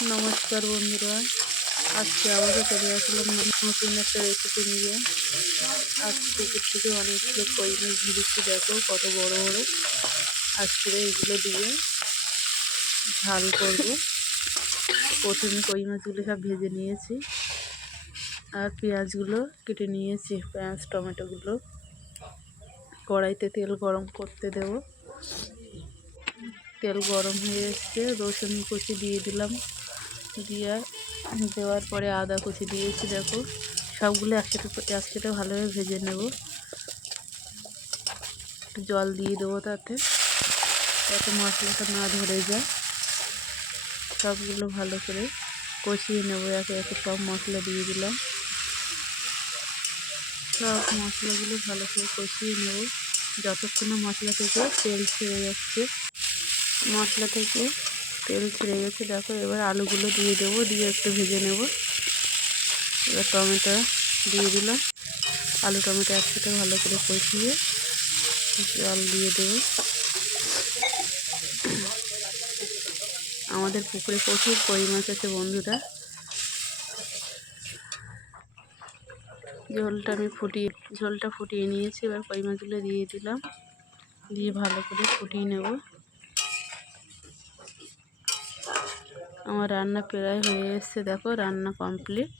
নমস্কার বন্ধুরা, আজকে আবারও চলে আসলাম নতুন একটা রেসিপি নিয়ে। আজ পুকুর থেকে অনেকগুলো কই মাছ ধরেছি, দেখো কত বড় বড়। আজকে এইগুলো দিয়ে ঝাল করব। প্রথমে কই মাছগুলো সব ভেজে নিয়েছি আর পেঁয়াজগুলো কেটে নিয়েছি। পেঁয়াজ টমেটোগুলো কড়াইতে তেল গরম করতে দেব। তেল গরম হয়ে এসছে, রসুন কুচি দিয়ে দিলাম। দেওয়ার পরে আদা কুচি দিয়েছি। দেখো সবগুলো একসাথে ভালোভাবে ভেজে নেব। জল দিয়ে দেবো তাতে মশলাটা না ধরে যায়। সবগুলো ভালো করে কষিয়ে নেব। একে একে সব মশলা দিয়ে দিলাম। সব মশলাগুলো ভালো করে কষিয়ে নেব যতক্ষণ না মশলা থেকে তেল ছেড়ে যাচ্ছে। মশলা থেকে তেল ছেড়ে গেছে, দেখো এবার আলুগুলো দিয়ে দেবো, দিয়ে একটু ভেজে নেব। এবার টমেটো দিয়ে দিলাম। আলু টমেটো একসাথে ভালো করে কষিয়ে জল দিয়ে দেবো। আমাদের পুকুরে প্রচুর কই মাছ আছে বন্ধুরা। ঝোলটা ফুটিয়ে নিয়েছি। এবার কই মাছগুলো দিয়ে দিলাম, দিয়ে ভালো করে ফুটিয়ে নেব। আমার রান্না প্রায় হয়ে এসছে, দেখো রান্না কমপ্লিট।